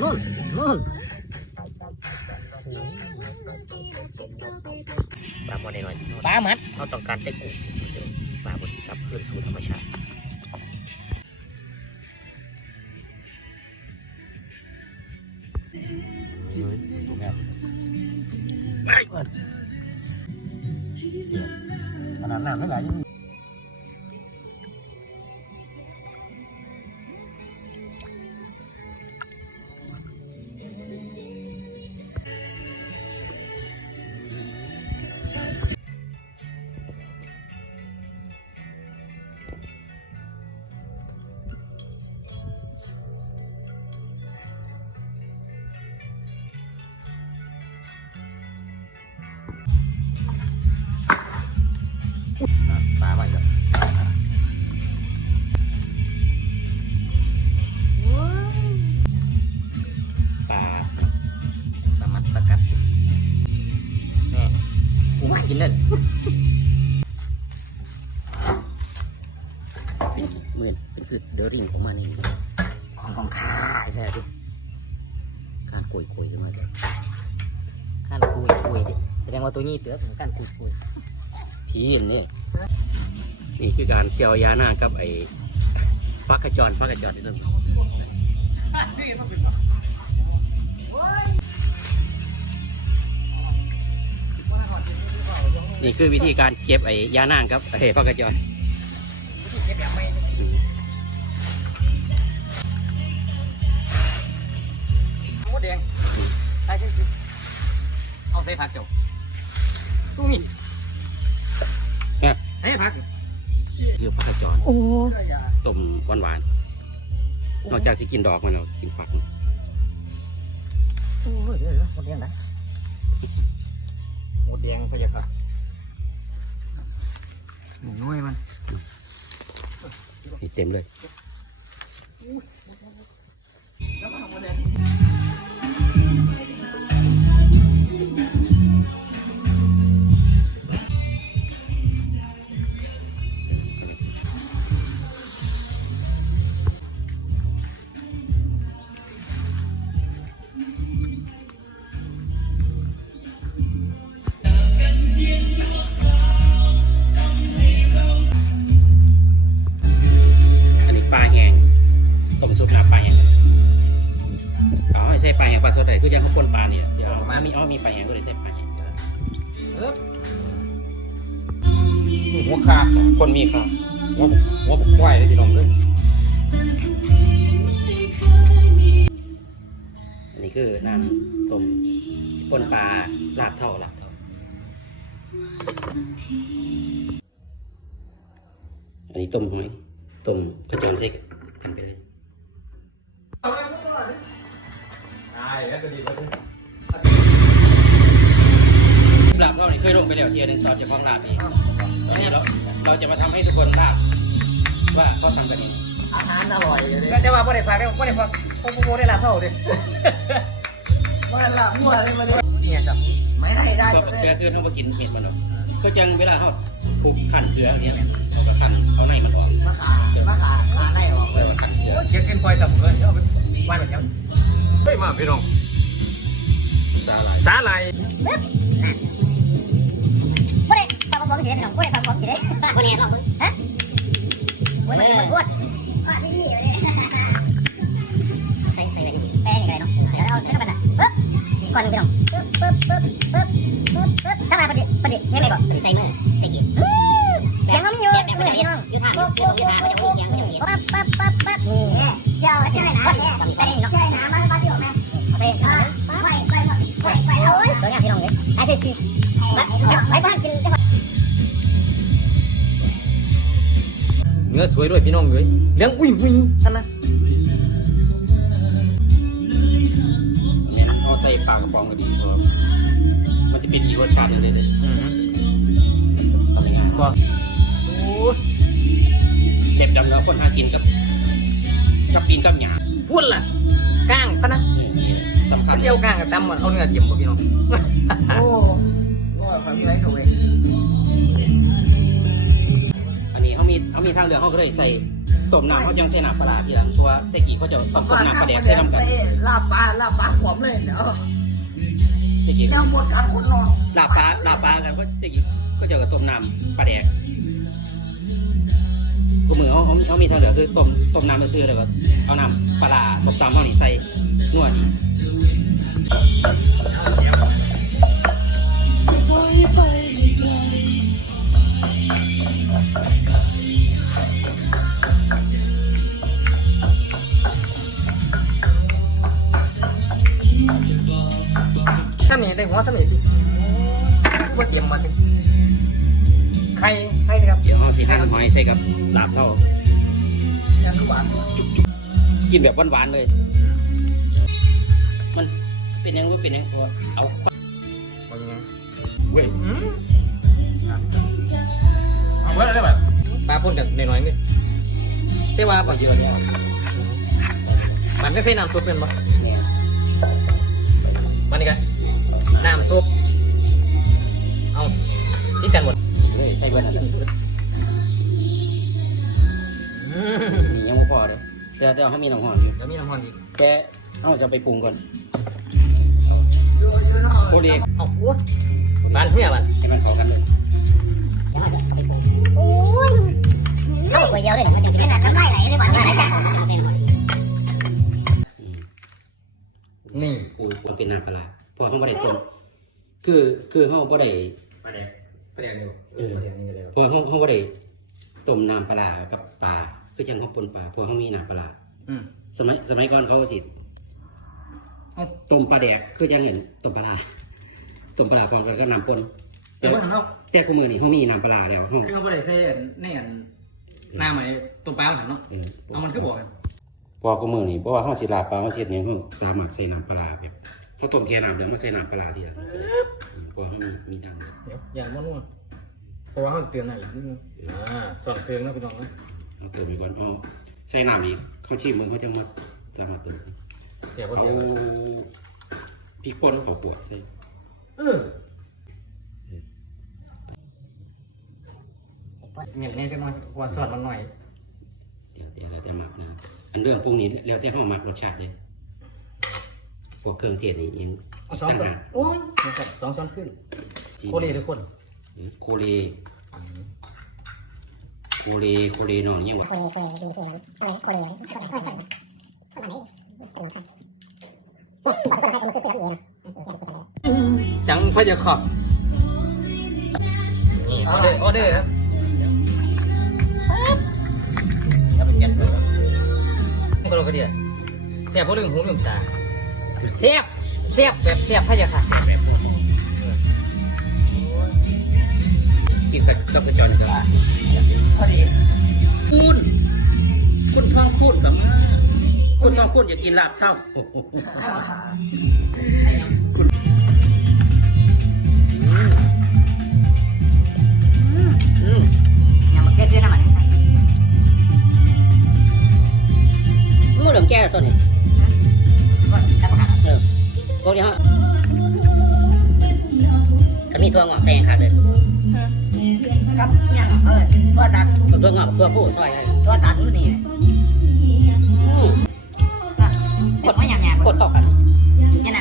อ้ตรงนี้เลยนู่นนู่นนู่นปลาหมดหน่อยปลามัดเราต้องการเต็กกุ้งปลาบดกลับคืนสู่ธรรมชาติไม่เปิดขนาดน้ำไม่ไหล นเล่นเหมือนเป็นคือเดอริ่งของมันนี่ของของข้าใช่ไหมพี่การคุยคุยกันมาเลยการคุยคุยดิแสดงว่าตัวนี้เตือถึงการคุยคุยผีเห็นนี่นี่คือการเชียวยาหน้ากับไอ้ฟักกระจรฟักกระจรนี่นั่น นี่คือวิธีการเก็บไอ้ยาน่างครับไอ้ฟักกระจรอืมหมูแดงใช่ใช่ใช่เอาใส่ผักเจ้าตู้นี่ใส่ผักคือฟักกระจรโอ้ต้มหวานหวานๆนอกจากสิกินดอกมันแล้วกินฟักมันโอ้ยเดี๋ยวเดี๋ยวหมดแดงนะหมดแดงพะยะค่ะ หน้อยมัน นี่เต็มเลย ลาแห้งอ๋อไม่ใช่ปลาแห้งปลาสดเลยคือยังเขาคนปลาเนี่ยเดี๋ยวเอามามีอ๋อมีปลาแห้งก็เลยใช่ปลาแห้งหัวขาดคนมีขาหัวหัวควายเลยพี่น้องเลยอันนี้คือน้ำต้มคนปลาหลากเท่าลากเท่าอันนี้ต้มหอยต้มกระจรซิกกันไปเลย แล้วก็ดีเลยลาบเราเนี่ยเคยลงไปแล้วเทียหนึงตอนเจะฟ้าของลาบนี่วันนี้เราเราจะมาทำให้ทุกคนลาบว่าเขาทำกันยังไงอาหารอร่อยเลยก็จะว่าบ่ได้ฝากได้บ่ได้ฝากโอ้โหได้รับเท่าเด้ว่าละมั่วเลยมาเลยเนี่ยจับไม่ได้ได้ก็เลยเกลือคือต้องมากินเม็ดมันเนาะก็จังเวลาเขาถูกขันเกลือเนี่ยเขาก็ขันเขาในมันออกมะขามมะขาขาได้ออกเออมาขันเกลือโอ้ยเขียนกินปล่อยสับเลยเอาไปวานแบบนี้ เฮ้ยมาพี่น้องสาหร่ายสาลายบ่ได้ฟังของเสียพี่น้องบ่ได้ฟังของเสียบ่ได้ฟังฮะบ่ได้มันกวดอะดีๆใส่ใส่ไว้ดีแป้งนี่ก็ได้เนาะเดี๋ยวเอาเส้นกันน่ะปึ๊บอีกก่อนหนึงพี่น้องปึ๊บปึ๊บปึ๊บปึ๊บปึ๊บปึ๊บถ้ามาประเดี๋ยวประเดี๋ยวยังไงก่อนใส่มือตะกี้เสียงมันมีอยู่มือพี่น้องอยู่ทางอยู่อยู่ทางมันจะมีเสียง เนื้อสวยด้วยพี่น้องเลยเลี้ยงอุ้ยอุ้ยท่านนะเนี่ยเอาใส่ปลากระป๋องก็ดีเพราะมันจะเป็นอีกรสชาติหนึงเลยเลยทำยังไงก็โอ้เล็บดำเราคนหากินกับกับปีนกับหยาพูดล่ะก้างท่านนะ เนี่ยนี่สำคัญเที่ยวก้างกับตำหมดเอาเนื้อเทียมกับพี่น้อง โอ้ว่าความมีไรถูกเองอันนี้เขามีเขามีทางเลือกเขาก็เลยใส่ต้มน้ำเขายังใส่น้ำปลาร้าทีหลังตัวตะกี้เขาจะต้มน้ำปลาแดกใส่น้ำกันลาบปลาลาบปลาขวมเลยเนาะตะกี้แนวหมดการคนนอนลาบปลาลาบปลากันก็ตะกี้ก็จะต้มน้ำปลาแดกตัวมือเขาเขาเขามีทางเหลือคือต้มต้มน้ำไปซื้อเลยก็เอาน้ำปลาร้าสบตามเขานี่ใส่นวด นี่ถ้ามีได้หัวสมิธก็เตรียมมาใครให้ครับ เดี๋ยวเขาสิหั่นหอยใส่กับลาบเท่ายังคือหวานกินแบบหวานๆเลยมัน เป็นยังว่าเป็นยังตัวเอาเป็นไงเว้ยเอาไว้ได้แบบปลาพ่นกันหน่อยๆมั้ยแต่ว่าบ่เยอะเนี่ยมันก็ใส่น้ำซุปเป็นปะเนี่ยมันนี่กันน้ำซุปเอาที่กันหมดเลยใส่ไว้นั่นแหละอืมนี่ยังไม่พอเลยแต่แต่เขามีน้ำหอมอยู่แล้วมีน้ำมันอีกแค่เอาจะไปปรุงก่อนอยู่ อยู่นอกโคเรีเอาหัวบ้านเฮียบ้านให้มันเข้ากันเลยโอ้ยเข้าก๋วยเตี๋ยวเลยมันจังสิขนาดน้ำลายไหลเลยบ่น้ำลายไหลจ้ะเป็นหมดนี่คือมันเป็นน้ำปลาร้าเพอเขาไม่ได้ต้มคือคือเขาไม่ได้ปลาแดกปลาแดกนี่เออปลาแดกนี่ก็ได้เพอเขาเขาไม่ได้ต้มน้ำปลาร้ากับปลาคือจังเขาปนปลาเพอเขามีน้ำปลาร้าอืมสมัยสมัยก่อนเขาก็สิเอาต้มปลาแดกคือจังเห็นต้มปลาร้า ต้มปลาร้าพร้อมกันก็น้ำปนแต่ว่าทำเอาแต่กูมือนี่เขามีน้ำปลาร้าแล้วเขาคือเขาบ่ได้ใส่อันในอันหน้าใหม่ตัวปลาหันเนาะเออเอามันคือบอกพอกูมือนี่เพราะว่าเขาสิลาปลาเขาเสียเนี่ยเขาสามารถใส่น้ำปลาร้าแบบเขาต้มแค่น้ำเดี๋ยวมาใส่น้ำปลาร้าทีหลังอืมเพราะว่าเขามีมีดังเดี๋ยวอย่างมันนู่นเพราะว่าเขาเตือนอะไรนิดนึงอ่าส่วนเครื่องนะพี่น้องนะเอาเติมอีกก่อนอ๋อใส่น้ำอีกเขาชิมมือเขาจะมาสามารถเติม เสียบเอาเสียบพริกป่นเขาขวดใส่ เออเงียบแน่จังหน่อยหัวสอดมันหน่อยเดี๋ยวเดี๋ยวเราจะหมักนะอันเรื่องพวกนี้แล้วแต่เขาหมักรสชาติเลยพวกเครื่องเทศนี่ยังเอาสองช้อนโอ้ยนะครับสองช้อนขึ้นจิ้มโคเรทุกคนโคเลโคเลโคเลนอนยังวะโคเรโคเรดีที่มันโคเรโคเรโคเรโคเรโคเรโคเรนี่บอกตัวให้มันคือเปรี้ยวเอง จังพะยาขอบนี่ออเดอร์ออเดอร์ครับแล้วเป็นแก๊สเลยครับนี่ก็โลกระเดียเสียบพวกเรื่องหูเรื่องตาเสียบเสียบแบบเสียบพะยาค่ะกินกับกับกระจอนกันพอดีคุณคุณทองคุณกับมาคุณทองคุณอย่ากินลาบเท่า ตัวงอกแซงค่ะเลยกับเนี่ยเออตัวตัดตัวงอกตัวผู้ซอยเลยตัวตัดอยู่นี่กดไม่หยาบๆกดต่อกกันยังไง